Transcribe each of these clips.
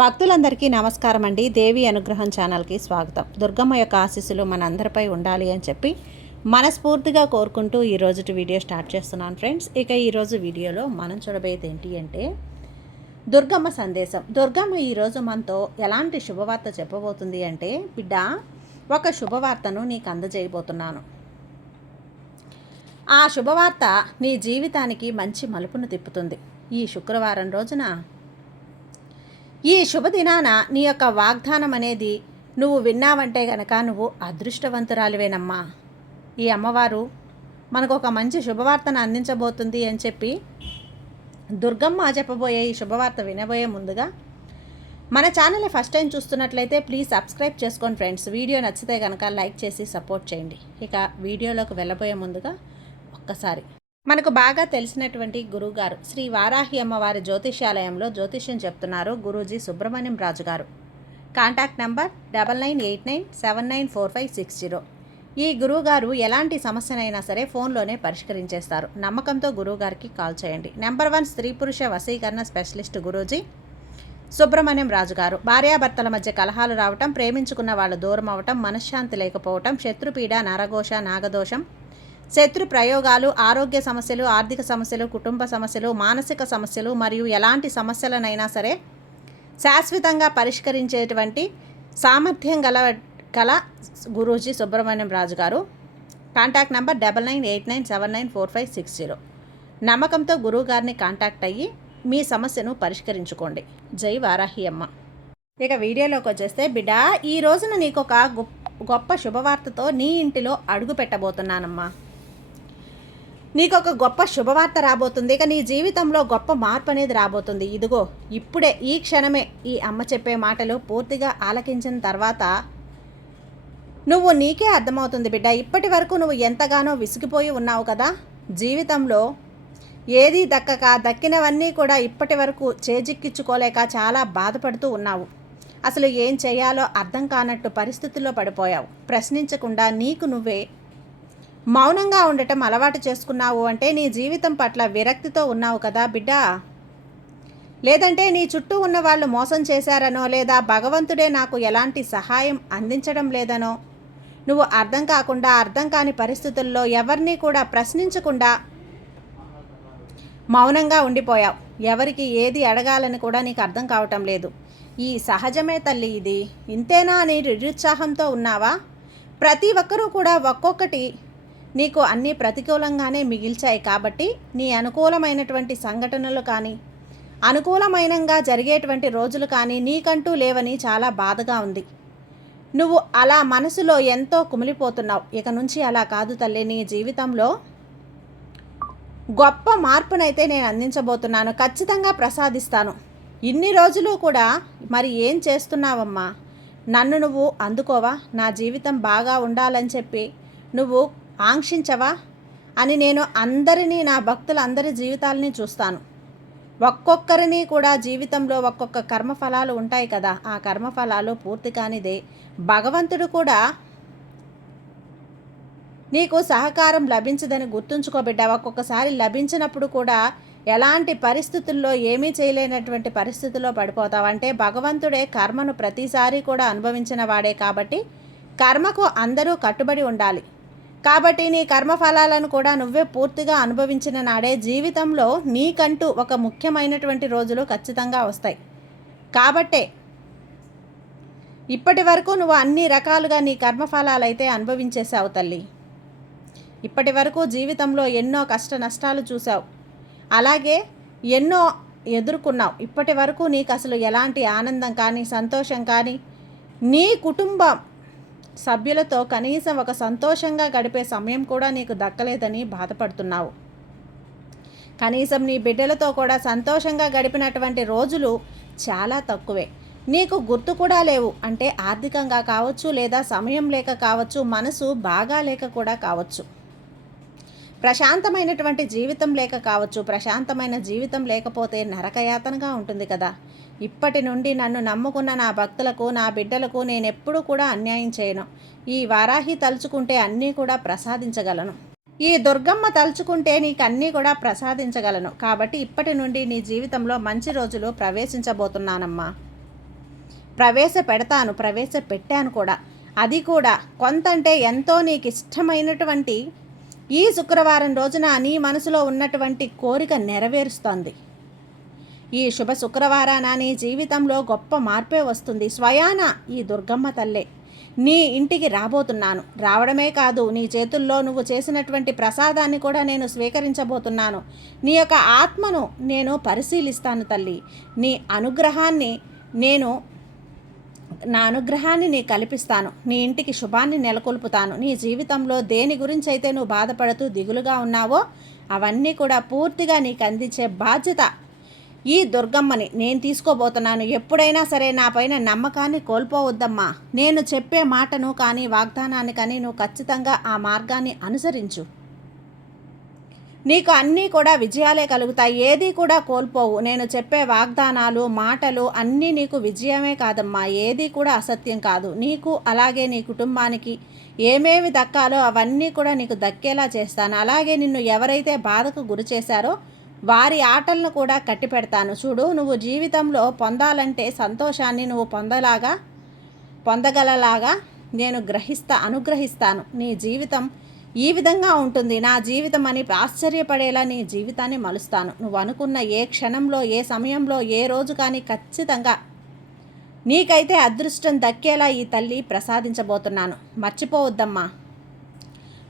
భక్తులందరికీ నమస్కారం అండి. దేవి అనుగ్రహం ఛానల్కి స్వాగతం. దుర్గమ్మ యొక్క ఆశీస్సులు మనందరిపై ఉండాలి అని చెప్పి మనస్ఫూర్తిగా కోరుకుంటూ ఈరోజు వీడియో స్టార్ట్ చేస్తున్నాను ఫ్రెండ్స్. ఇక ఈరోజు వీడియోలో మనం చూడబోయేది ఏంటి అంటే దుర్గమ్మ సందేశం. దుర్గమ్మ ఈరోజు మనతో ఎలాంటి శుభవార్త చెప్పబోతుంది అంటే, బిడ్డ, ఒక శుభవార్తను నీకు అందజేయబోతున్నాను. ఆ శుభవార్త నీ జీవితానికి మంచి మలుపును తిప్పుతుంది. ఈ శుక్రవారం రోజున, ఈ శుభదినాన నీ యొక్క వాగ్దానం అనేది నువ్వు విన్నావంటే గనక నువ్వు అదృష్టవంతురాలివేనమ్మా. ఈ అమ్మవారు మనకు ఒక మంచి శుభవార్తను అందించబోతుంది అని చెప్పి దుర్గమ్మ చెప్పబోయే ఈ శుభవార్త వినబోయే ముందుగా మన ఛానల్ని ఫస్ట్ టైం చూస్తున్నట్లయితే ప్లీజ్ సబ్స్క్రైబ్ చేసుకోండి ఫ్రెండ్స్. వీడియో నచ్చితే కనుక లైక్ చేసి సపోర్ట్ చేయండి. ఇక వీడియోలోకి వెళ్ళబోయే ముందుగా ఒక్కసారి మనకు బాగా తెలిసినటువంటి గురువుగారు శ్రీ వారాహి అమ్మవారి జ్యోతిష్యాలయంలో జ్యోతిష్యం చెప్తున్నారు గురూజీ సుబ్రహ్మణ్యం రాజు గారు. Contact number 9989794560. ఈ గురువుగారు ఎలాంటి సమస్యనైనా సరే ఫోన్లోనే పరిష్కరించేస్తారు. నమ్మకంతో గురువుగారికి కాల్ చేయండి. నెంబర్ 1 స్త్రీ పురుష వశీకరణ స్పెషలిస్ట్ గురూజీ సుబ్రహ్మణ్యం రాజు గారు. భార్యాభర్తల మధ్య కలహాలు రావటం, ప్రేమించుకున్న వాళ్ళు దూరం అవటం, మనశ్శాంతి లేకపోవటం, శత్రుపీడ, నరఘోష, నాగదోషం, శత్రు ప్రయోగాలు, ఆరోగ్య సమస్యలు, ఆర్థిక సమస్యలు, కుటుంబ సమస్యలు, మానసిక సమస్యలు మరియు ఎలాంటి సమస్యలనైనా సరే శాశ్వతంగా పరిష్కరించేటువంటి సామర్థ్యం గల గురూజీ సుబ్రహ్మణ్యం రాజు గారు. Contact number 9989794560. నమ్మకంతో గురువు గారిని కాంటాక్ట్ అయ్యి మీ సమస్యను పరిష్కరించుకోండి. జై వారాహి అమ్మ. ఇక వీడియోలోకి వచ్చేస్తే, బిడ్డ, ఈ రోజున నీకు ఒక గొప్ప శుభవార్తతో నీ ఇంటిలో అడుగు పెట్టబోతున్నానమ్మా. నీకు ఒక గొప్ప శుభవార్త రాబోతుంది. ఇక నీ జీవితంలో గొప్ప మార్పు అనేది రాబోతుంది. ఇదిగో ఇప్పుడే, ఈ క్షణమే ఈ అమ్మ చెప్పే మాటలు పూర్తిగా ఆలకించిన తర్వాత నువ్వు నీకే అర్థమవుతుంది బిడ్డ. ఇప్పటి వరకు నువ్వు ఎంతగానో విసిగిపోయి ఉన్నావు కదా. జీవితంలో ఏదీ దక్కక, దక్కినవన్నీ కూడా ఇప్పటి వరకు చేజిక్కించుకోలేక చాలా బాధపడుతూ ఉన్నావు. అసలు ఏం చేయాలో అర్థం కానట్టు పరిస్థితుల్లో పడిపోయావు. ప్రశ్నించకుండా నీకు నువ్వే మౌనంగా ఉండటం అలవాటు చేసుకున్నావు. అంటే నీ జీవితం పట్ల విరక్తితో ఉన్నావు కదా బిడ్డ. లేదంటే నీ చుట్టూ ఉన్న వాళ్ళు మోసం చేశారనో, లేదా భగవంతుడే నాకు ఎలాంటి సహాయం అందించడం లేదనో నువ్వు అర్థం కాని పరిస్థితుల్లో ఎవరిని కూడా ప్రశ్నించకుండా మౌనంగా ఉండిపోయావు. ఎవరికి ఏది అడగాలని కూడా నీకు అర్థం కావటం లేదు. ఈ సహజమే తల్లి, ఇది ఇంతేనా అని నిరుత్సాహంతో ఉన్నావా? ప్రతి ఒక్కరూ కూడా ఒక్కొక్కటి నీకు అన్నీ ప్రతికూలంగానే మిగిల్చాయి. కాబట్టి నీ అనుకూలమైనటువంటి సంఘటనలు కానీ, అనుకూలమైనంగా జరిగేటువంటి రోజులు కానీ నీకంటూ లేవని చాలా బాధగా ఉంది. నువ్వు అలా మనసులో ఎంతో కుమిలిపోతున్నావు. ఇక నుంచి అలా కాదు తల్లి. నీ జీవితంలో గొప్ప మార్పునైతే నేను అందించబోతున్నాను. ఖచ్చితంగా ప్రసాదిస్తాను. ఇన్ని రోజులు కూడా మరి ఏం చేస్తున్నావమ్మా? నన్ను నువ్వు అందుకోవా? నా జీవితం బాగా ఉండాలని చెప్పి నువ్వు ఆంక్షించవా అని నేను అందరినీ, నా భక్తులందరి జీవితాలని చూస్తాను. ఒక్కొక్కరిని కూడా జీవితంలో ఒక్కొక్క కర్మఫలాలు ఉంటాయి కదా. ఆ కర్మఫలాలు పూర్తి కానిదే భగవంతుడు కూడా నీకు సహకారం లభించదని గుర్తుంచుకోబిడ్డ. ఒక్కొక్కసారి లభించినప్పుడు కూడా ఎలాంటి పరిస్థితుల్లో ఏమీ చేయలేనటువంటి పరిస్థితుల్లో పడిపోతావు. అంటే భగవంతుడే కర్మను ప్రతిసారి కూడా అనుభవించిన వాడే కాబట్టి కర్మకు అందరూ కట్టుబడి ఉండాలి. కాబట్టి నీ కర్మఫలాలను కూడా నువ్వే పూర్తిగా అనుభవించిన నాడే జీవితంలో నీకంటూ ఒక ముఖ్యమైనటువంటి రోజులు ఖచ్చితంగా వస్తాయి. కాబట్టే ఇప్పటి వరకు నువ్వు అన్ని రకాలుగా నీ కర్మఫలాలైతే అనుభవించేశావు తల్లి. ఇప్పటి వరకు జీవితంలో ఎన్నో కష్ట నష్టాలు చూసావు, అలాగే ఎన్నో ఎదుర్కొన్నావు. ఇప్పటి వరకు నీకు అసలు ఎలాంటి ఆనందం కానీ, సంతోషం కానీ, నీ కుటుంబం సభ్యులతో కనీసం ఒక సంతోషంగా గడిపే సమయం కూడా నీకు దక్కలేదని బాధపడుతున్నావు. కనీసం నీ బిడ్డలతో కూడా సంతోషంగా గడిపినటువంటి రోజులు చాలా తక్కువే. నీకు గుర్తు కూడా లేవు. అంటే ఆర్థికంగా కావచ్చు, లేదా సమయం లేక కావచ్చు, మనసు బాగా లేక కూడా కావచ్చు, ప్రశాంతమైనటువంటి జీవితం లేక కావచ్చు. ప్రశాంతమైన జీవితం లేకపోతే నరకయాతనగా ఉంటుంది కదా. ఇప్పటి నుండి నన్ను నమ్ముకున్న నా భక్తులకు, నా బిడ్డలకు నేనెప్పుడూ కూడా అన్యాయం చేయను. ఈ వారాహి తలుచుకుంటే అన్నీ కూడా ప్రసాదించగలను. ఈ దుర్గమ్మ తలుచుకుంటే నీకు అన్నీ కూడా ప్రసాదించగలను. కాబట్టి ఇప్పటి నుండి నీ జీవితంలో మంచి రోజులు ప్రవేశించబోతున్నానమ్మా. ప్రవేశపెట్టాను కూడా. అది కూడా కొంతంటే ఎంతో నీకు ఇష్టమైనటువంటి ఈ శుక్రవారం రోజున నీ మనసులో ఉన్నటువంటి కోరిక నెరవేరుస్తోంది. ఈ శుభ శుక్రవారాన నీ జీవితంలో గొప్ప మార్పే వస్తుంది. స్వయాన ఈ దుర్గమ్మ తల్లే నీ ఇంటికి రాబోతున్నాను. రావడమే కాదు, నీ చేతుల్లో నువ్వు చేసినటువంటి ప్రసాదాన్ని కూడా నేను స్వీకరించబోతున్నాను. నీ యొక్క ఆత్మను నేను పరిశీలిస్తాను తల్లి. నా అనుగ్రహాన్ని నీ కల్పిస్తాను. నీ ఇంటికి శుభాన్ని నెలకొల్పుతాను. నీ జీవితంలో దేని గురించి అయితే నువ్వు బాధపడుతూ దిగులుగా ఉన్నావో అవన్నీ కూడా పూర్తిగా నీకు అందించే బాధ్యత ఈ దుర్గమ్మని నేను తీసుకోబోతున్నాను. ఎప్పుడైనా సరే నా పైన నమ్మకాన్ని కోల్పోవద్దమ్మా. నేను చెప్పే మాటను కానీ వాగ్దానాన్ని కానీ నువ్వు ఖచ్చితంగా ఆ మార్గాన్ని అనుసరించు. నీకు అన్నీ కూడా విజయాలే కలుగుతాయి. ఏది కూడా కోల్పోవు. నేను చెప్పే వాగ్దానాలు మాటలు అన్నీ నీకు విజయమే కాదమ్మా. ఏది కూడా అసత్యం కాదు. నీకు అలాగే నీ కుటుంబానికి ఏమేమి దక్కాలో అవన్నీ కూడా నీకు దక్కేలా చేస్తాను. అలాగే నిన్ను ఎవరైతే బాధకు గురి చేశారో వారి ఆటలను కూడా కట్టిపెడతాను. చూడు, నువ్వు జీవితంలో పొందాలంటే సంతోషాన్ని నువ్వు పొందగలలాగా నేను అనుగ్రహిస్తాను. నీ జీవితం ఈ విధంగా ఉంటుంది. నా జీవితం అని ఆశ్చర్యపడేలా నీ జీవితాన్ని మలుస్తాను. నువ్వు అనుకున్న ఏ క్షణంలో, ఏ సమయంలో, ఏ రోజు కానీ ఖచ్చితంగా నీకైతే అదృష్టం దక్కేలా ఈ తల్లి ప్రసాదించబోతున్నాను. మర్చిపోవద్దమ్మా.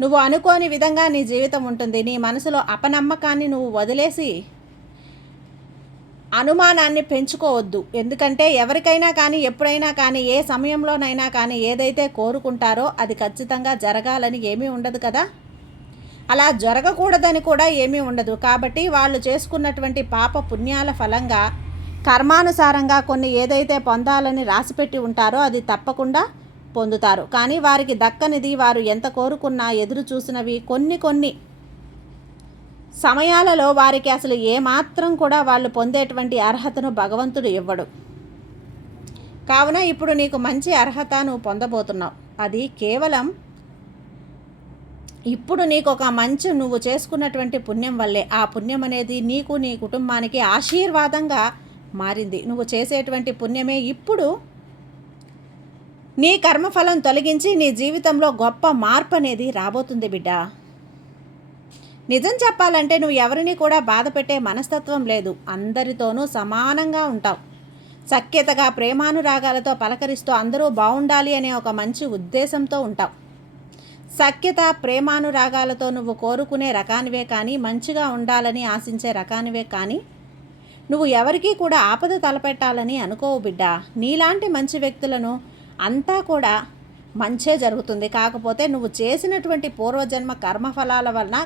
నువ్వు అనుకోని విధంగా నీ జీవితం ఉంటుంది. నీ మనసులో అపనమ్మకాన్ని నువ్వు వదిలేసి అనుమానాన్ని పెంచుకోవద్దు. ఎందుకంటే ఎవరికైనా కానీ ఎప్పుడైనా కానీ ఏ సమయంలోనైనా కానీ ఏదైతే కోరుకుంటారో అది ఖచ్చితంగా జరగాలని ఏమీ ఉండదు కదా. అలా జరగకూడదని కూడా ఏమీ ఉండదు. కాబట్టి వాళ్ళు చేసుకున్నటువంటి పాప పుణ్యాల ఫలంగా కర్మానుసారంగా కొన్ని ఏదైతే పొందాలని రాసిపెట్టి ఉంటారో అది తప్పకుండా పొందుతారు. కానీ వారికి దక్కనిది వారు ఎంత కోరుకున్నా ఎదురు చూసినవి కొన్ని సమయాలలో వారికి అసలు ఏమాత్రం కూడా వాళ్ళు పొందేటువంటి అర్హతను భగవంతుడు ఇవ్వడు. కావున ఇప్పుడు నీకు మంచి అర్హత నువ్వు పొందబోతున్నావు. అది కేవలం ఇప్పుడు నీకు ఒక మంచి నువ్వు చేసుకున్నటువంటి పుణ్యం వల్లే. ఆ పుణ్యం అనేది నీకు నీ కుటుంబానికి ఆశీర్వాదంగా మారింది. నువ్వు చేసేటువంటి పుణ్యమే ఇప్పుడు నీ కర్మఫలం తొలగించి నీ జీవితంలో గొప్ప మార్పు అనేది రాబోతుంది బిడ్డ. నిజం చెప్పాలంటే నువ్వు ఎవరిని కూడా బాధ పెట్టే మనస్తత్వం లేదు. అందరితోనూ సమానంగా ఉంటావు. సఖ్యతగా ప్రేమానురాగాలతో పలకరిస్తూ అందరూ బాగుండాలి అనే ఒక మంచి ఉద్దేశంతో ఉంటావు. సఖ్యత ప్రేమానురాగాలతో నువ్వు కోరుకునే రకానివే కానీ, మంచిగా ఉండాలని ఆశించే రకానివే కానీ నువ్వు ఎవరికీ కూడా ఆపద తలపెట్టాలని అనుకోవు బిడ్డ. నీలాంటి మంచి వ్యక్తులను అంతా కూడా మంచే జరుగుతుంది. కాకపోతే నువ్వు చేసినటువంటి పూర్వజన్మ కర్మఫలాల వలన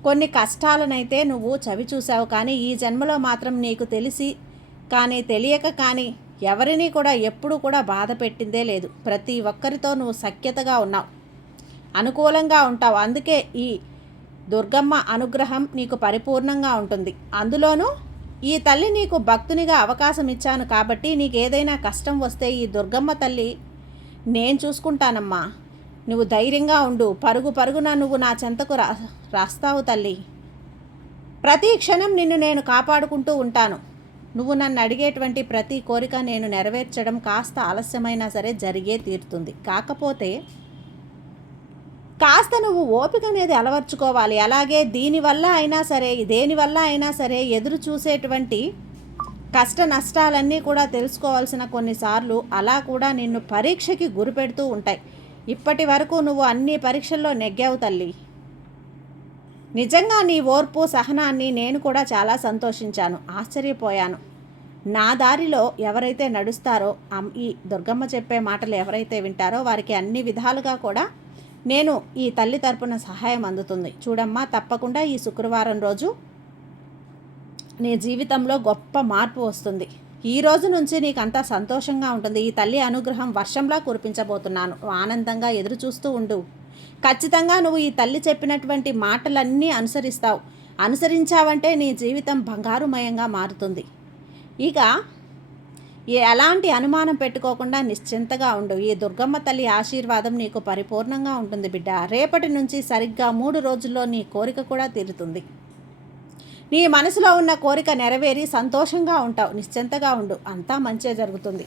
కొన్ని కష్టాలనైతే నువ్వు చవి చూసావు. కానీ ఈ జన్మలో మాత్రం నీకు తెలిసి కానీ తెలియక కానీ ఎవరిని కూడా ఎప్పుడూ కూడా బాధ పెట్టిందే లేదు. ప్రతి ఒక్కరితో నువ్వు సఖ్యతగా ఉన్నావు, అనుకూలంగా ఉంటావు. అందుకే ఈ దుర్గమ్మ అనుగ్రహం నీకు పరిపూర్ణంగా ఉంటుంది. అందులోనూ ఈ తల్లి నీకు భక్తునిగా అవకాశం ఇచ్చాను కాబట్టి నీకు ఏదైనా కష్టం వస్తే ఈ దుర్గమ్మ తల్లి నేను చూసుకుంటానమ్మా, నువ్వు ధైర్యంగా ఉండు, పరుగున నువ్వు నా చెంతకు రాస్తావు తల్లి. ప్రతి క్షణం నిన్ను నేను కాపాడుకుంటూ ఉంటాను. నువ్వు నన్ను అడిగేటువంటి ప్రతి కోరిక నేను నెరవేర్చడం కాస్త ఆలస్యమైనా సరే జరిగే తీరుతుంది. కాకపోతే కాస్త నువ్వు ఓపిక అనేది అలవర్చుకోవాలి. అలాగే దేనివల్ల అయినా సరే ఎదురు చూసేటువంటి కష్ట నష్టాలన్నీ కూడా తెలుసుకోవాల్సిన కొన్నిసార్లు అలా కూడా నిన్ను పరీక్షకి గురిపెడుతూ ఉంటాయి. ఇప్పటి వరకు నువ్వు అన్ని పరీక్షల్లో నెగ్గావు తల్లి. నిజంగా నీ ఓర్పు సహనాన్ని నేను కూడా చాలా సంతోషించాను, ఆశ్చర్యపోయాను. నా దారిలో ఎవరైతే నడుస్తారో, ఈ దుర్గమ్మ చెప్పే మాటలు ఎవరైతే వింటారో వారికి అన్ని విధాలుగా కూడా నేను ఈ తల్లి తరపున సహాయం అందుతుంది. చూడమ్మా, తప్పకుండా ఈ శుక్రవారం రోజు నీ జీవితంలో గొప్ప మార్పు వస్తుంది. ఈ రోజు నుంచి నీకు అంతా సంతోషంగా ఉంటుంది. ఈ తల్లి అనుగ్రహం వర్షంలా కురిపించబోతున్నాను. ఆనందంగా ఎదురు చూస్తూ ఉండు. ఖచ్చితంగా నువ్వు ఈ తల్లి చెప్పినటువంటి మాటలన్నీ అనుసరించావంటే నీ జీవితం బంగారుమయంగా మారుతుంది. ఇక ఎలాంటి అనుమానం పెట్టుకోకుండా నిశ్చింతగా ఉండు. ఈ దుర్గమ్మ తల్లి ఆశీర్వాదం నీకు పరిపూర్ణంగా ఉంటుంది బిడ్డ. రేపటి నుంచి సరిగ్గా 3 రోజుల్లో నీ కోరిక కూడా తీరుతుంది. నీ మనసులో ఉన్న కోరిక నెరవేరి సంతోషంగా ఉంటావు. నిశ్చింతగా ఉండు, అంతా మంచే జరుగుతుంది.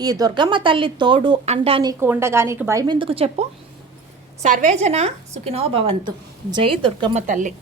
ఈ దుర్గమ్మ తల్లి తోడు అండా నీకు ఉండగా నీకు భయం ఎందుకు చెప్పు. సర్వేజన సుఖినో భవంతు. జై దుర్గమ్మ తల్లి.